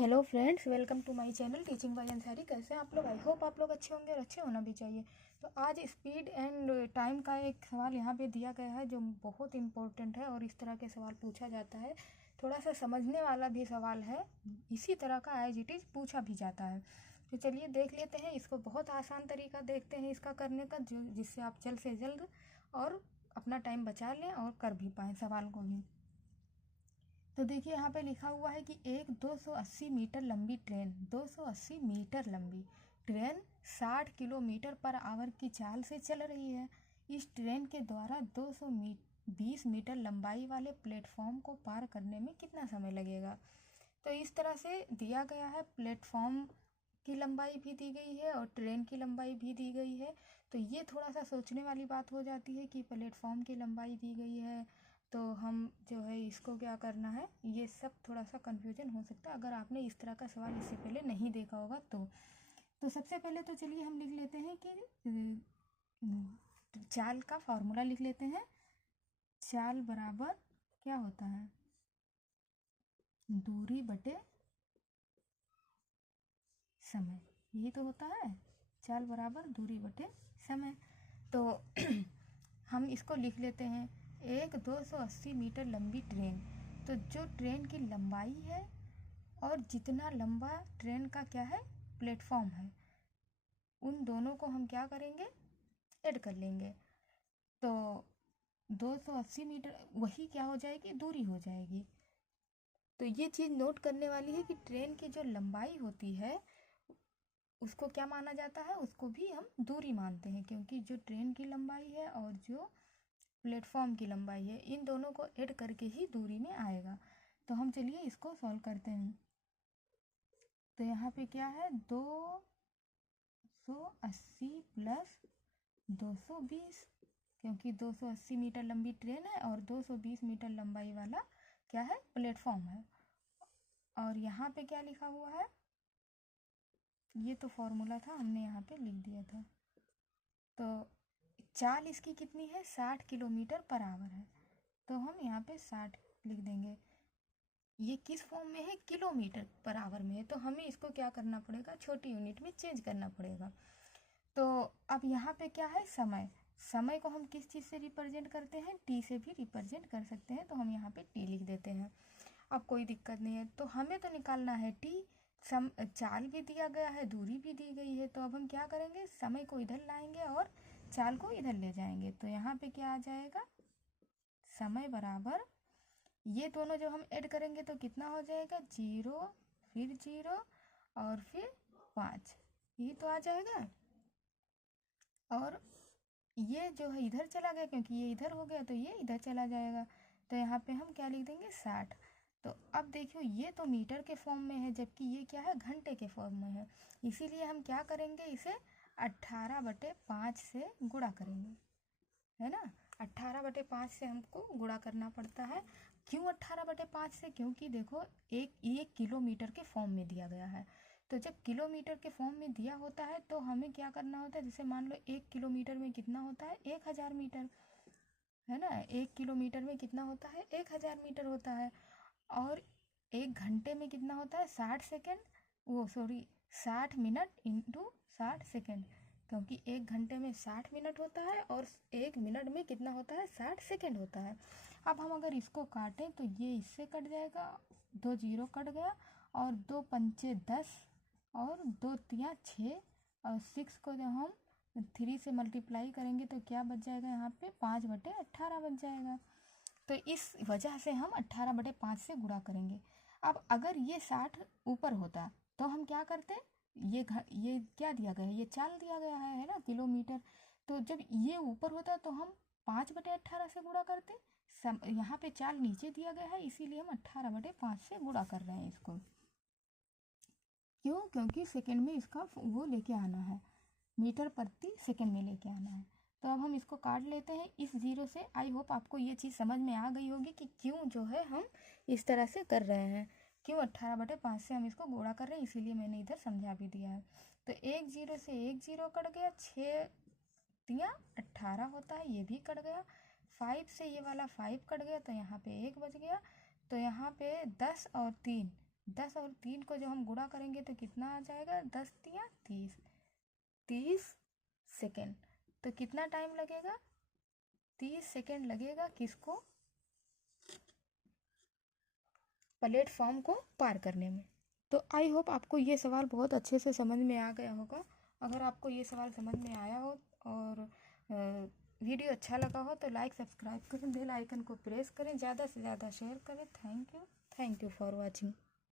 Hello friends, welcome to my channel teaching by Ansari. कैसे हैं आप लोग? आई होप आप लोग अच्छे होंगे और अच्छे होना भी चाहिए। तो आज स्पीड एंड टाइम का एक सवाल यहाँ पे दिया गया है जो बहुत इम्पोर्टेंट है और इस तरह के सवाल पूछा जाता है। थोड़ा सा समझने वाला भी सवाल है, इसी तरह का एज इट इज़ पूछा भी जाता है। तो चलिए देख लेते हैं इसको। बहुत आसान तरीका देखते हैं इसका करने का, जो जिससे आप जल्द से जल्द और अपना टाइम बचा लें और कर भी पाएँ सवाल को भी। तो देखिए यहाँ पे लिखा हुआ है कि एक 280 मीटर लंबी ट्रेन 280 मीटर लंबी ट्रेन 60 किलोमीटर पर आवर की चाल से चल रही है। इस ट्रेन के द्वारा 220 मीटर लंबाई वाले प्लेटफॉर्म को पार करने में कितना समय लगेगा? तो इस तरह से दिया गया है। प्लेटफॉर्म की लंबाई भी दी गई है और ट्रेन की लंबाई भी दी गई है। तो ये थोड़ा सा सोचने वाली बात हो जाती है कि प्लेटफॉर्म की लंबाई दी गई है तो हम जो है इसको क्या करना है, ये सब थोड़ा सा कन्फ्यूजन हो सकता है अगर आपने इस तरह का सवाल इससे पहले नहीं देखा होगा तो सबसे पहले तो चलिए हम लिख लेते हैं कि चाल का फॉर्मूला लिख लेते हैं। चाल बराबर क्या होता है? दूरी बटे समय। यही तो होता है, चाल बराबर दूरी बटे समय। तो हम इसको लिख लेते हैं। एक 280 मीटर लंबी ट्रेन, तो जो ट्रेन की लंबाई है और जितना लंबा ट्रेन का क्या है, प्लेटफॉर्म है, उन दोनों को हम क्या करेंगे, ऐड कर लेंगे। तो 280 मीटर वही क्या हो जाएगी, दूरी हो जाएगी। तो ये चीज़ नोट करने वाली है कि ट्रेन की जो लंबाई होती है उसको क्या माना जाता है, उसको भी हम दूरी मानते हैं, क्योंकि जो ट्रेन की लंबाई है और जो प्लेटफॉर्म की लंबाई है, इन दोनों को ऐड करके ही दूरी में आएगा। तो हम चलिए इसको सॉल्व करते हैं। तो यहाँ पे क्या है, 280 प्लस 220, क्योंकि 280 मीटर लंबी ट्रेन है और 220 मीटर लंबाई वाला क्या है, प्लेटफॉर्म है। और यहाँ पे क्या लिखा हुआ है, ये तो फॉर्मूला था, हमने यहाँ पे लिख दिया था। तो चाल इसकी कितनी है, 60 किलोमीटर पर आवर है, तो हम यहाँ पे 60 लिख देंगे। ये किस फॉर्म में है, किलोमीटर पर आवर में है, तो हमें इसको क्या करना पड़ेगा, छोटी यूनिट में चेंज करना पड़ेगा। तो अब यहाँ पे क्या है, समय। समय को हम किस चीज़ से रिप्रेजेंट करते हैं, टी से भी रिप्रेजेंट कर सकते हैं, तो हम यहाँ पे टी लिख देते हैं। अब कोई दिक्कत नहीं है। तो हमें तो निकालना है टी, चाल भी दिया गया है, दूरी भी दी गई है। तो अब हम क्या करेंगे, समय को इधर लाएंगे और चाल को इधर ले जाएंगे। तो यहाँ पे क्या आ जाएगा, समय बराबर, ये दोनों जब हम ऐड करेंगे तो कितना हो जाएगा, 0 फिर 0 और फिर 5, ये तो आ जाएगा। और ये जो है इधर चला गया, क्योंकि ये इधर हो गया तो ये इधर चला जाएगा। तो यहाँ पे हम क्या लिख देंगे, 60। तो अब देखियो, ये तो मीटर के फॉर्म में है जबकि ये क्या है, घंटे के फॉर्म में है। इसीलिए हम क्या करेंगे, इसे 18/5 से गुणा करेंगे, है ना। 18/5 से हमको गुणा करना पड़ता है। क्यों 18/5 से, क्योंकि देखो एक किलोमीटर के फॉर्म में दिया गया है। तो जब किलोमीटर के फॉर्म में दिया होता है तो हमें क्या करना होता है, जैसे मान लो 1 किलोमीटर में कितना होता है, 1000 मीटर, है ना। 1 किलोमीटर में कितना होता है, 1000 मीटर होता है। और 1 घंटे में कितना होता है, 60 सेकेंड, वो सॉरी 60 मिनट इंटू 60 सेकेंड, क्योंकि 1 घंटे में 60 मिनट होता है और 1 मिनट में कितना होता है, 60 सेकेंड होता है। अब हम अगर इसको काटें तो ये इससे कट जाएगा, 2 जीरो कट गया, और 2 पंचे 10 और 2 तियाँ 6, और 6 को जब हम 3 से मल्टीप्लाई करेंगे तो क्या बच जाएगा, यहाँ पे 5/18 बच जाएगा। तो इस वजह से हम 18/5 से गुणा करेंगे। अब अगर ये 60 ऊपर होता तो हम क्या करते, ये क्या दिया गया है, ये चाल दिया गया है ना, किलोमीटर। तो जब ये ऊपर होता तो हम 5/18 से गुणा करते। यहाँ पे चाल नीचे दिया गया है, इसीलिए हम 18/5 से गुणा कर रहे हैं इसको। क्यों, क्योंकि सेकंड में इसका वो लेके आना है, मीटर प्रति सेकंड में लेके आना है। तो अब हम इसको काट लेते हैं इस जीरो से। आई होप आपको ये चीज़ समझ में आ गई होगी कि क्यों जो है हम इस तरह से कर रहे हैं, क्यों 18/5 से हम इसको गुणा कर रहे हैं, इसीलिए मैंने इधर समझा भी दिया है। तो 1 जीरो से 1 जीरो कट गया, 6 तियाँ 18 होता है, ये भी कट गया। 5 से ये वाला 5 कट गया, तो यहाँ पे 1 बच गया। तो यहाँ पे 10 और 3 10 और 3 को जो हम गुणा करेंगे तो कितना आ जाएगा, 10 तिया 30, 30 सेकेंड। तो कितना टाइम लगेगा, 30 सेकेंड लगेगा किसको, प्लेटफॉर्म को पार करने में। तो आई होप आपको ये सवाल बहुत अच्छे से समझ में आ गया होगा। अगर आपको ये सवाल समझ में आया हो और वीडियो अच्छा लगा हो तो लाइक सब्सक्राइब करें, बेल आइकन को प्रेस करें, ज़्यादा से ज़्यादा शेयर करें। Thank you for watching.